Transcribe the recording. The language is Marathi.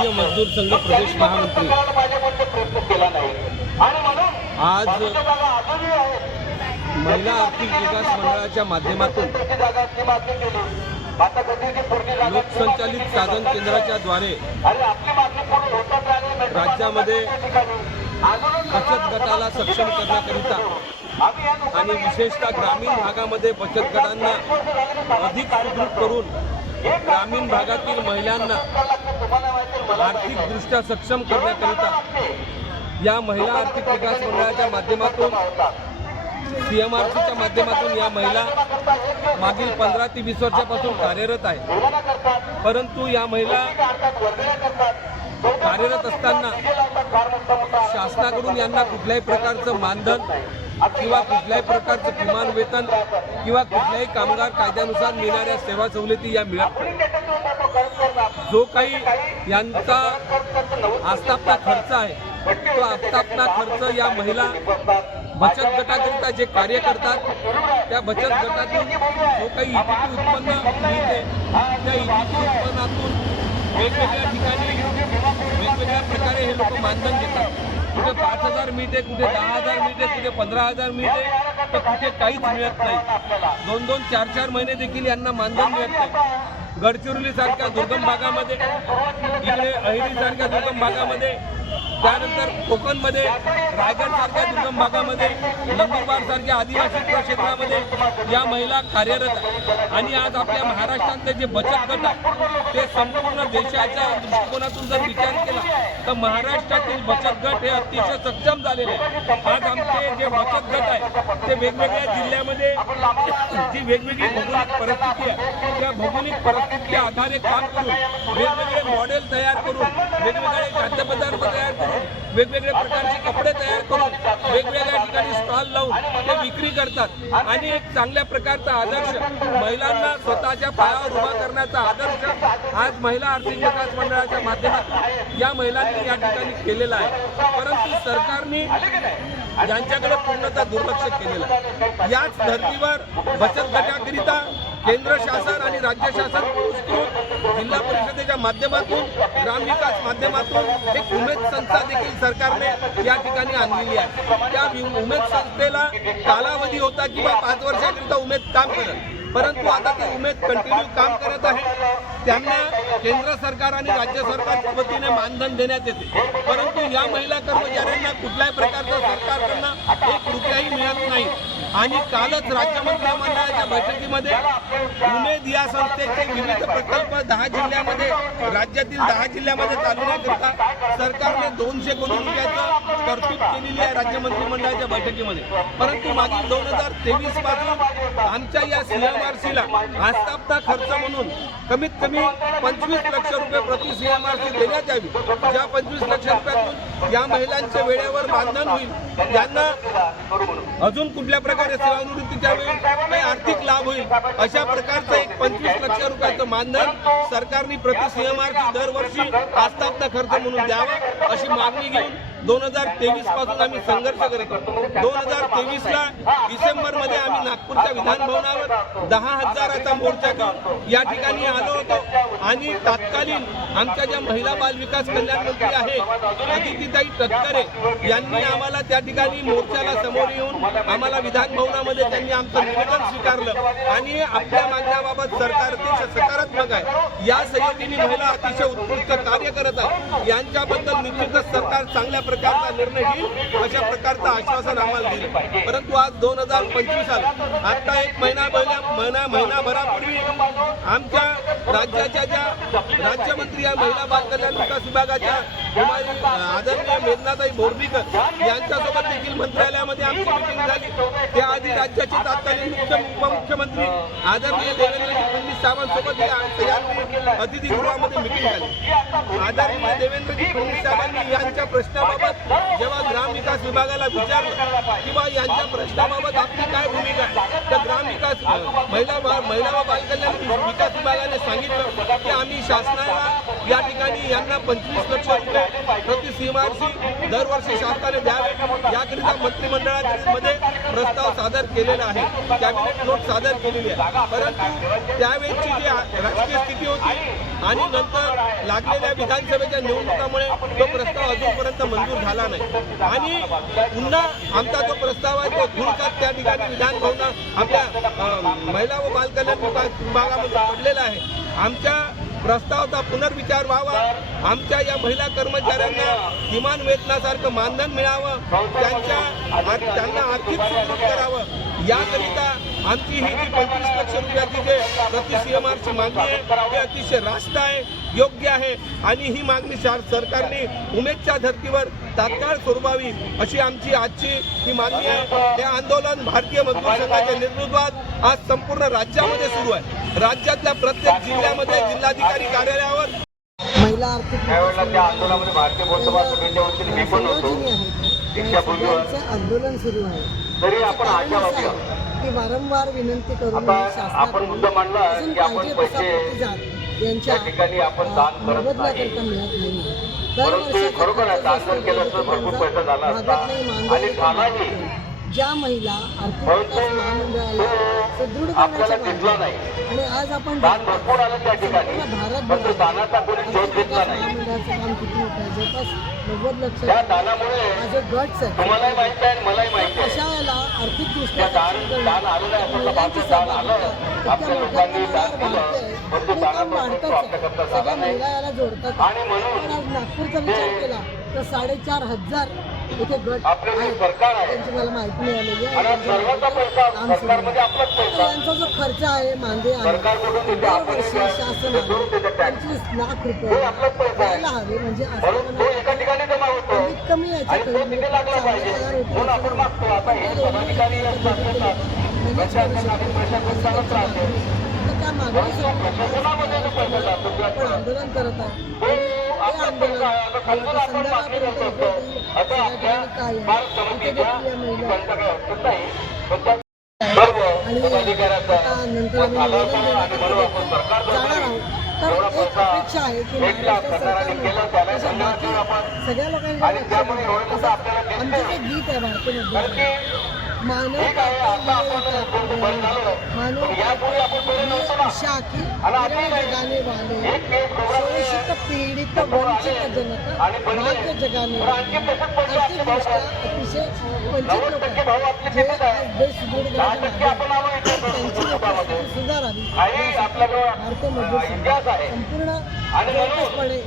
भारतीय मजदूर संघ प्रदेश महामंत्री. आज महिला आर्थिक विकास मंडळाच्या माध्यमातून लोकसंचालित साधन केंद्राच्या द्वारे राज्यामध्ये बचत गटाला सक्षम करण्याकरिता आणि विशेषतः ग्रामीण भागामध्ये बचत गटांना अधिक सुदृढ करून ग्रामीण भागातील महिलांना आर्थिकदृष्ट्या सक्षम करण्याकरिता या महिला आर्थिक विकास मंडळाच्या माध्यमातून सी एम आर सीच्या माध्यमातून या महिला मागील पंधरा ते वीस वर्षापासून कार्यरत आहे परंतु या महिला कार्यरत असताना शासनाकडून यांना कुठल्याही प्रकारचं मानधन किंवा कुठल्याही प्रकारचं किमान वेतन किंवा कुठल्याही कामगार कायद्यानुसार मिळणाऱ्या सेवा सवलती या मिळत नाही. जो काही यांचा आस्थापना खर्च आहे तो आस्थापना खर्च या महिला बचत गटाकरिता जे कार्य करतात त्या बचत गटातून जो काही इतकी उत्पन्न मिळते त्या इतिकी उत्पन्नातून वेगवेगळ्या ठिकाणी वेगवेगळ्या प्रकारे हे लोक मानधन घेतात कुठे पाच हजार मिळते कुठे दहा हजार मिळते कुठे पंधरा हजार मिळते तर कुठे काहीच मिळत नाही. दोन दोन चार चार महिने देखील यांना मानधन मिळत नाही. गडचिरोली सारख्या दुर्गम भागामध्ये इकडे अहिरी सारख्या दुर्गम भागामध्ये त्यानंतर कोकणमध्ये रायगड सारख्या दुर्गम भागामध्ये नंदुरबार सारख्या आदिवासी क्षेत्रामध्ये या महिला कार्यरत आहेत. आणि आज आपल्या महाराष्ट्रातले जे बचत गट आहे ते संपूर्ण देशाच्या दृष्टिकोनातून जर विचार केला तर महाराष्ट्रातील बचत गट हे अतिशय सक्षम झालेले आहे आज आमचे जे बचत गट आहे ते वेगवेगळ्या जिल्ह्यामध्ये जी वेगवेगळी भौगोलिक परिस्थिती आहे त्या भौगोलिक परिस्थितीच्या आधारे काम करून वेगवेगळे मॉडेल तयार करून वेगवेगळे खाद्यपदार्थ तयार करून वेगवेगळे प्रकारचे कपडे तयार करून वेगवेगळ्या ठिकाणी स्टॉल लावून ते विक्री करतात. आणि एक चांगल्या प्रकारचा आदर्श महिलांना स्वतःच्या पायावर उभा करण्याचा आदर्श आज महिला आर्थिक विकास मंडळाच्या माध्यमातून या महिलांनी या ठिकाणी केलेला आहे. परंतु सरकारने यांच्याकडे पूर्णतः दुर्लक्ष केलेलं आहे. याच धर्तीवर बचत गटाकरिता केंद्र शासन आणि राज्य शासन पुरस्कृत जिल्हा परिषदेच्या माध्यमातून ग्रामविकास माध्यमातून एक उमेद संस्था देखील सरकारने या ठिकाणी आणलेली आहे. त्या उमेद संस्थेला कालावधी होता किंवा पाच वर्षाकरिता उमेद काम करत. परंतु आता ते उमेद कंटिन्यू काम करत आहे. त्यांना केंद्र सरकार आणि राज्य सरकारच्या वतीने मानधन देण्यात येते. परंतु या महिला कर्मचाऱ्यांना कुठल्याही प्रकारचं सरकारकडनं एक रुपयाही मिळत नाही. आणि कालच राज्य मंत्रिमंडळाच्या बैठकीमध्ये उमेद या संस्थेचे विविध प्रकल्प दहा जिल्ह्यामध्ये राज्यातील दहा जिल्ह्यामध्ये चालवण्याकरिता सरकारने दोनशे कोटी रुपयाचं तरतूद केलेली आहे राज्य मंत्रिमंडळाच्या बैठकीमध्ये. परंतु मागील दोन हजार तेवीसपासून आमच्या या सीएमआरसीला आस्थापना खर्च म्हणून कमीत कमी पंचवीस लक्ष रुपये प्रति सीएमआरसी देण्यात यावी. ज्या पंचवीस लक्ष रुपयातून या महिलांचे वेळेवर मानधन होईल यांना अजून कुठल्या प्रकारे सेवानिवृत्तीच्या वेळी काही आर्थिक लाभ होईल. अशा प्रकारचं एक पंचवीस लक्ष रुपयाचं मानधन सरकारने प्रति सीएमआरची दरवर्षी आस्थापना खर्च म्हणून द्यावा अशी मागणी घेऊन दोन हजार तेवीसपासून आम्ही संघर्ष करत आहोत. दोन हजार तेवीस ला डिसेंबरमध्ये आम्ही नागपूरच्या विधान भवनावर दहा हजाराचा मोर्चा घेऊन या ठिकाणी आलो होतो. आणि तात्कालीन आमच्या ज्या महिला बाल विकास कल्याण मंत्री आहे अदितीताई तटकरे यांनी आम्हाला त्या ठिकाणी मोर्चाला समोर येऊन आम्हाला विधान भवनामध्ये त्यांनी आमचं निवेदन स्वीकारलं. आणि आपल्या मागण्याबाबत सरकार अतिशय सकारात्मक आहे. या संयोगिनी महिला अतिशय उत्कृष्ट कार्य करत आहेत. यांच्याबद्दल निश्चितच सरकार चांगल्या प्रकारचा निर्णय घेईल अशा प्रकारचं आश्वासन आम्हाला दिलं परंतु आज दोन हजार पंचवीस आलं आत्ता एक महिना महिना महिना महिनाभरापूर्वी आमच्या राज्याच्या ज्या राज्यमंत्री या महिला बाल कल्याण विकास विभागाच्या कुमारी आदरणीय मेघनाताई बोर्डीकर यांच्यासोबत देखील मंत्रालयामध्ये आमची मिटिंग झाली. त्याआधी राज्याचे तत्कालीन मुख्य उपमुख्यमंत्री आदरणीय देवेंद्रजी फडणवीस साहेबांसोबत या अतिथीगृहामध्ये मिटिंग झाली. आदरणीय देवेंद्रजी फडणवीस साहेबांनी यांच्या प्रश्नाबाबत जेव्हा ग्रामविकास विभागाला विचारलं किंवा यांच्या प्रश्नाबाबत आपली काय भूमिका? आहे तर ग्रामविकास महिला बा- महिला व बालकल्याण विकास विभागाने सांगितलं की आम्ही शासनाला या यांना पंचवीस लक्ष रुपये प्रति सीएमआरसी दरवर्षी शासनाने द्यावे. याकरिता मंत्रिमंडळामध्ये प्रस्ताव सादर केलेला आहे. कॅबिनेट नोट सादर केलेली आहे. परंतु त्यावेळची जी राजकीय स्थिती होती आणि नंतर लागलेल्या विधानसभेच्या निवडणुकामुळे तो प्रस्ताव अजूनपर्यंत मंजूर झाला नाही. आणि पुन्हा आमचा जो प्रस्ताव आहे तो धुळकात त्या ठिकाणी विधानभवन आपल्या महिला व बालकल्याण विभागामध्ये पडलेला आहे. आमच्या प्रस्तावचा पुनर्विचार व्हावा. आमच्या या महिला कर्मचाऱ्यांना किमान वेतनासारखं मानधन मिळावं. त्यांच्या त्यांना आर्थिक सुदृढ करावं. याकरिता आमची ही जी पंचवीस लक्ष रुपयाची जे प्रति सीएमआरची मागणी आहे ते अतिशय रास्त आहे योग्य आहे आणि ही मागणी शार सरकारने उमेदच्या धर्तीवर तात्काळ सोडवावी अशी आमची आजची ही मागणी आहे. हे आंदोलन भारतीय मजदूर संघाच्या नेतृत्वात आज संपूर्ण राज्यामध्ये सुरू आहे. राज्यातल्या प्रत्येक जिल्ह्यामध्ये जिल्हाधिकारी कार्यालयावर महिला आर्थिक त्या आंदोलनामध्ये भारतीय सभेच्या वतीने मी पण होतो. आंदोलन सुरू आहे. तरी आपण आशा आहे की वारंवार विनंती करून आता आपण मुद्दा मांडला अजून की आपण पाहिजे तसा पैसे प्रतिसाद यांच्या त्या ठिकाणी आपण दान करत मोबदला नाही. करता मिळत नाही. आहे. ज्या महिला आर्थिक विकास महामंडळाला सुदृढ करण्याच्या आणि आज आपण दान भरपूर आलं त्या ठिकाणी. भारत पण तो दानाचा कोणी शोध घेतला नाही. महामंडळाचं काम किती मोठं आहे? जवळपास नव्वद लक्ष दानामुळे माझे गट्स आहेत तुम्हालाही माहिती आहे आणि मलाही माहिती आहे. अशा आर्थिकदृष्ट्या त्या दान दान आलं नाही असं भाषण दान आलं. आपल्या लोकांनी दान दिलं. पण तो तो आपल्याकरता झाला नाही आणि म्हणून नागपूरचा विचार केला तर साडेचार हजार इथे गट आहे. त्यांची मला माहिती मिळालेली आहे. यांचा जो खर्च आहे मांदे आहे दरवर्षी? शासन. पंचवीस लाख रुपये. द्यायला हवे म्हणजे कमीत कमी प्रशासन चालत राहते. त्या मागणीसाठी आपण आंदोलन करत आहे एक अपेक्षा आहे की महाराष्ट्र सरकारने बाकी सगळ्या आमचं जे गीत आहे भारतीय मानव मानव पण वाले पीडित वंचित जनता. भाग्य जगाने आर्थिकदृष्ट्या आहेत. अतिशय वंचित लोक जे. आज इथे त्यांची सुधारावी भारतीय आहे संपूर्ण आणि म्हणून बोगसपणे